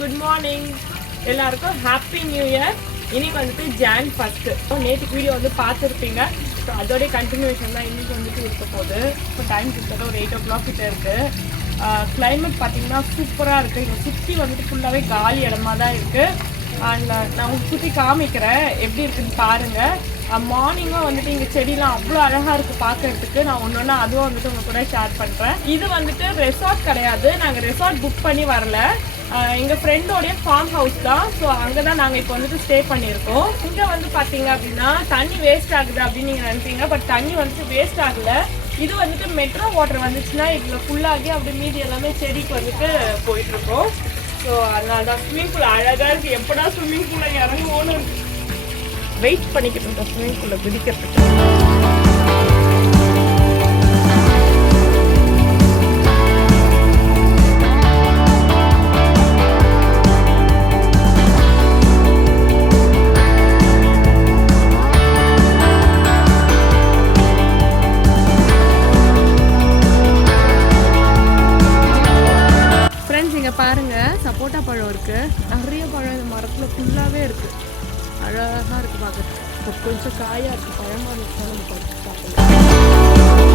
Good morning எல்லாருக்கும் happy new year. இன்னைக்கு வந்துட்டு Jan 1. நேற்றுக்கு வீடியோ வந்து பார்த்துருப்பீங்க. ஸோ அதோடைய கண்டினியூஷன் தான் இன்னைக்கு வந்துட்டு இருக்க போகுது. இப்போ டைம் கிட்டத்தட்ட ஒரு 8 o'clock கிட்ட இருக்குது. கிளைமேட் பார்த்தீங்கன்னா சூப்பராக இருக்குது. இங்கே சுற்றி வந்துட்டு ஃபுல்லாகவே காலி இடமா தான் இருக்குது. அண்ட் நான் உங்களுக்கு சுற்றி காமிக்கிறேன் எப்படி இருக்குன்னு பாருங்கள். மார்னிங்கும் வந்துட்டு இங்கே செடியெலாம் அவ்வளோ அழகாக இருக்குது பார்க்கறதுக்கு. நான் ஒன்று ஒன்று அதுவும் வந்துட்டு உங்கள் கூட ஷேர் பண்ணுறேன். இது வந்துட்டு ரெசார்ட் கிடையாது, நாங்கள் ரெசார்ட் புக் பண்ணி வரல. எங்கள் ஃப்ரெண்டோடைய ஃபார்ம் ஹவுஸ் தான். ஸோ அங்கே தான் நாங்கள் இப்போ வந்துட்டு ஸ்டே பண்ணியிருக்கோம். இங்கே வந்து பார்த்தீங்க அப்படின்னா தண்ணி வேஸ்ட் ஆகுது அப்படின்னு நீங்கள் நினைப்பீங்க. பட் தண்ணி வந்துட்டு வேஸ்ட் ஆகலை. இது வந்துட்டு மெட்ரோ வாட்டர் வந்துச்சுன்னா இதில் ஃபுல்லாகி அப்படி மீதி எல்லாமே செடிக்கு வந்துட்டு போயிட்டுருக்கோம். ஸோ அதனால தான் ஸ்விம்மிங் பூல் அழகாக இருக்குது. எப்படா ஸ்விம்மிங் பூலில் இறங்குவோன்னு வெயிட் பண்ணிக்கிட்டு இருக்கோம் ஸ்விம்மிங் பூலில் குதிக்கிறதுக்கு. பாருங்க, சப்போட்டா பழம் இருக்கு, நிறைய பழம் இந்த மரத்துல ஃபுல்லாவே இருக்கு. அழகா இருக்கு பார்க்க. கொஞ்சம் காயா இருக்கு, பழமா இருந்துச்சுன்னா நம்ம பறிச்சு சாப்பிடலாம்.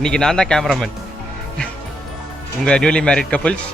இன்னைக்கு நான் தான் கேமராமேன். உங்கள் நியூலி மேரிட் கப்புள்ஸ்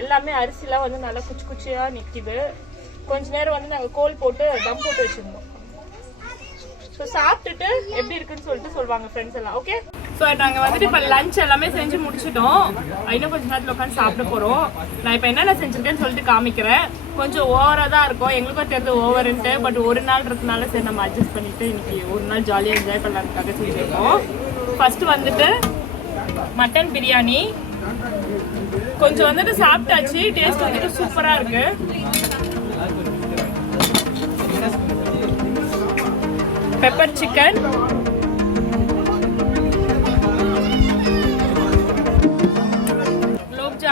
எல்லாமே அரிசிலாம் வந்து நல்லா குச்சி குச்சியாக நிற்கிது. கொஞ்ச நேரம் வந்து நாங்கள் கோல் போட்டு தம் போட்டு வச்சுருந்தோம். ஸோ சாப்பிட்டுட்டு எப்படி இருக்குன்னு சொல்லிட்டு சொல்லுவாங்க ஃப்ரெண்ட்ஸ் எல்லாம். ஓகே, ஸோ நாங்கள் வந்துட்டு இப்போ லஞ்ச் எல்லாமே செஞ்சு முடிச்சிட்டோம். இன்னும் கொஞ்சம் நேரத்தில் உட்காந்து சாப்பிட போகிறோம். நான் இப்போ என்னென்ன செஞ்சுருக்கேன்னு சொல்லிட்டு காமிக்கிறேன். கொஞ்சம் ஓவராக தான் இருக்கும், எங்களுக்கும் தெரிஞ்சு ஓவருன்ட்டு. பட் ஒரு நாள் இருக்கிறதுனால சரி நம்ம அட்ஜஸ்ட் பண்ணிவிட்டு இன்னைக்கு ஒரு நாள் ஜாலியாக என்ஜாய் பண்ணலான்றதுக்காக செஞ்சுருக்கோம். ஃபஸ்ட்டு வந்துட்டு மட்டன் பிரியாணி கொஞ்சம் வந்துட்டு சாப்பிட்டாச்சு. டேஸ்ட் வந்துட்டு சூப்பரா இருக்கு. Pepper chicken,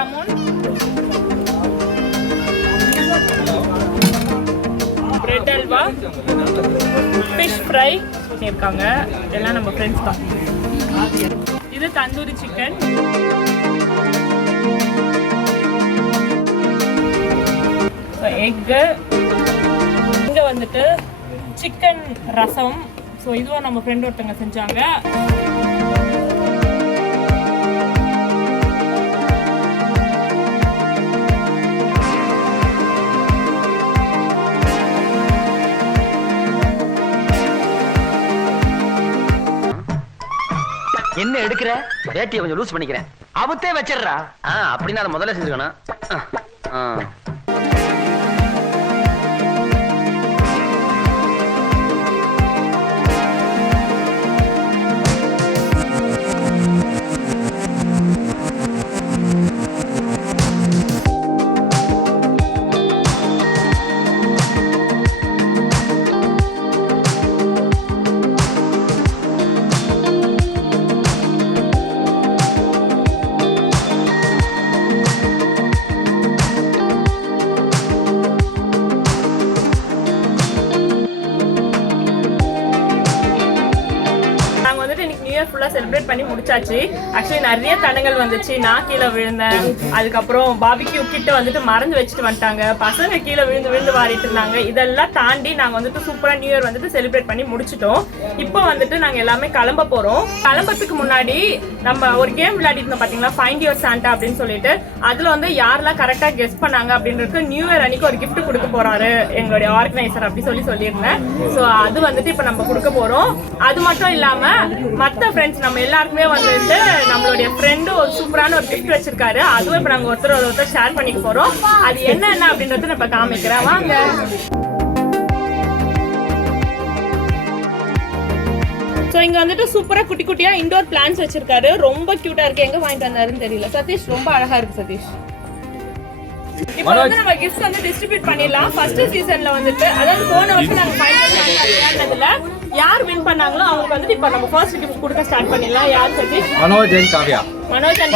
jamun, bread halwa, fish fry இருக்காங்க. எல்லாம் நம்ம ஃப்ரெண்ட்ஸ் தான். இது தந்தூரி சிக்கன், எக்கு, இங்க வந்துட்டு சிக்கன் ரசம். ஸோ இதுவும் நம்ம ஃப்ரெண்ட் ஒருத்தவங்க செஞ்சாங்க. என்ன எடுக்கிற வேட்டியை கொஞ்சம் லூஸ் பண்ணிக்கிறேன். அவத்தே வச்சிடுறா. அப்படின்னு அதை முதல்ல செஞ்சுக்கணும். ஃபுல்லா செலிப்ரேட் பண்ணி முடிச்சாச்சு. ஆக்சுவலி நிறைய தடங்கள் வந்துச்சு. நான் கீழே விழுந்தேன். அதுக்கப்புறம் பாபிக்யூ கிட்ட வந்துட்டு மறந்து வச்சுட்டு வந்துட்டாங்க. பசங்க கீழே விழுந்து விழுந்து வாரிட்டு இருந்தாங்க. இதெல்லாம் தாண்டி நாங்க வந்துட்டு சூப்பரா நியூ இயர் வந்துட்டு செலிப்ரேட் பண்ணி முடிச்சிட்டோம். இப்போ வந்துட்டு நாங்க எல்லாமே கிளம்ப போறோம். கிளம்பறதுக்கு முன்னாடி நம்ம ஒரு கேம் விளையாடிட்டு இருந்தோம் பாத்தீங்களா, ஃபைண்ட் யுவர் சாண்டா அப்படின்னு சொல்லிட்டு. அதுல வந்து யாரெல்லாம் கரெக்டா கெஸ் பண்ணாங்க அப்படின்றதுக்கு நியூ இயர் அன்னைக்கு ஒரு கிஃப்ட் கொடுக்க போறாரு எங்களுடைய ஆர்கனைசர் அப்படி சொல்லியிருந்தேன். ஸோ அது வந்துட்டு இப்போ நம்ம கொடுக்க போறோம். அது மட்டும் இல்லாம மற்ற ஃப்ரெண்ட்ஸ் நம்ம எல்லாருக்குமே வந்துட்டு நம்மளுடைய ஃப்ரெண்டு ஒரு சூப்பரான ஒரு கிஃப்ட் வச்சிருக்காரு. அதுவும் இப்போ நாங்கள் ஒருத்தர் ஷேர் பண்ணிக்க போறோம். அது என்ன அப்படின்றத நம்ம காமிக்கிறேன் வாங்க. ஸோ இங்க வந்துட்டு சூப்பரா குட்டி குட்டியா இண்டோர் பிளான்ஸ் வச்சிருக்காரு. ரொம்ப கியூட்டா இருக்கு. எங்க வாங்கிட்டு வந்தாருன்னு தெரியல. சதீஷ் ரொம்ப அழகா இருக்கு சதீஷ். இப்போ வந்து நம்ம கிஃப்ட்ஸ் வந்து டிஸ்ட்ரிபியூட் பண்ணிடலாம். ஃபர்ஸ்ட் சீசன்ல வந்துட்டு அதாவது போன வருஷம் நாங்க விளையாடுறதுல யார் வின் பண்ணாங்களோ அவங்களுக்கு வந்துட்டு இப்போ நம்ம ஃபர்ஸ்ட் கிஃப்ட் கொடுக்க ஸ்டார்ட் பண்ணிடலாம். யார் சதீஷ்? மனோஜ் அண்ட் காவ்யா. மனோஜ் அண்ட்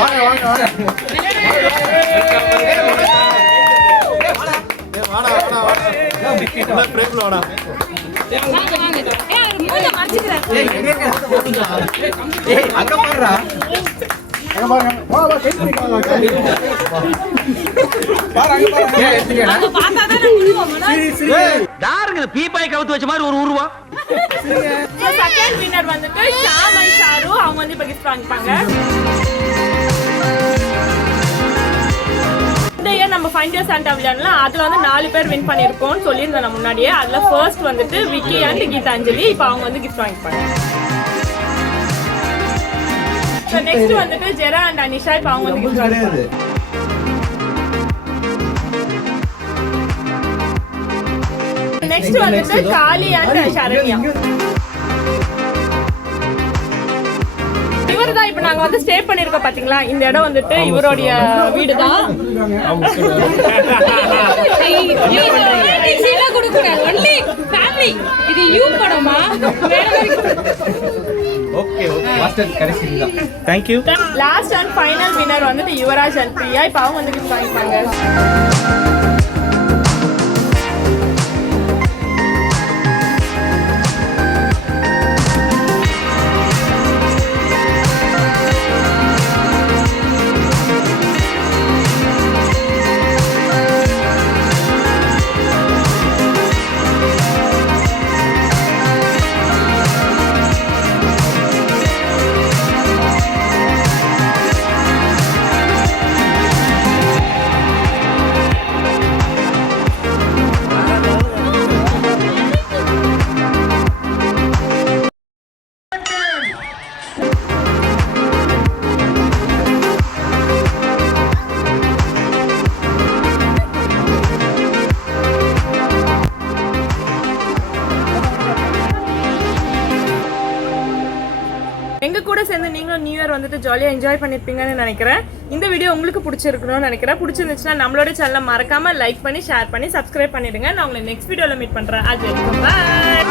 பீப்பாய் கவுத்து வச்ச மாதிரி ஒரு உருவா. செகண்ட் வின்னர் வந்துட்டு ஷாம் அண்ட் ஷாரு. அவங்க வந்து இப்ப கிஃப்ட் வாங்கிப்பாங்க. இந்த இயர் நம்ம ஃபைண்ட் யுவர் சாண்டா விளையாடலாம். அதுல வந்து 4 பேர் வின் பண்ணிருக்கோம் சொல்லியிருந்தேன் நான் முன்னாடியே. அதுல ஃபர்ஸ்ட் வந்துட்டு விக்கி அண்ட் கீதாஞ்சலி. இப்ப அவங்க வந்து கிஃப்ட் வாங்கிப்பாங்க. நெக்ஸ்ட் வந்துட்டு ஜெரா அண்ட் அனிஷா. இப்ப அவங்க வந்து கிஃப்ட் வாங்கிப்பாங்க. நெக்ஸ்ட் வந்துட்டு காளி அண்ட் சரண்யா. இவர் தான் இப்ப நாங்க வந்து ஸ்டே பண்ணிருக்கோம் பாத்தீங்களா. இந்த இடம் வந்துட்டு இவருடைய வீடு தான். லாஸ்ட் அண்ட் ஃபைனல் வின்னர் வந்துட்டு யுவராஜ் அண்ட் பிரியா. இப்ப அவங்க வந்து கிஃப்ட் வாங்கிப்பாங்க. எங்க கூட சேர்ந்து நீங்களும் நியூ இயர் வந்துட்டு ஜாலியா என்ஜாய் பண்ணிருப்பீங்கன்னு நினைக்கிறேன். இந்த வீடியோ உங்களுக்கு பிடிச்சிருக்கணும்னு நினைக்கிறேன். பிடிச்சிருந்துச்சுன்னா நம்மளோட சேனலை மறக்காம லைக் பண்ணி ஷேர் பண்ணி சப்ஸ்கிரைப் பண்ணிடுங்க. நான் உங்களை நெக்ஸ்ட் வீடியோல மீட் பண்றேன். அது பாய்.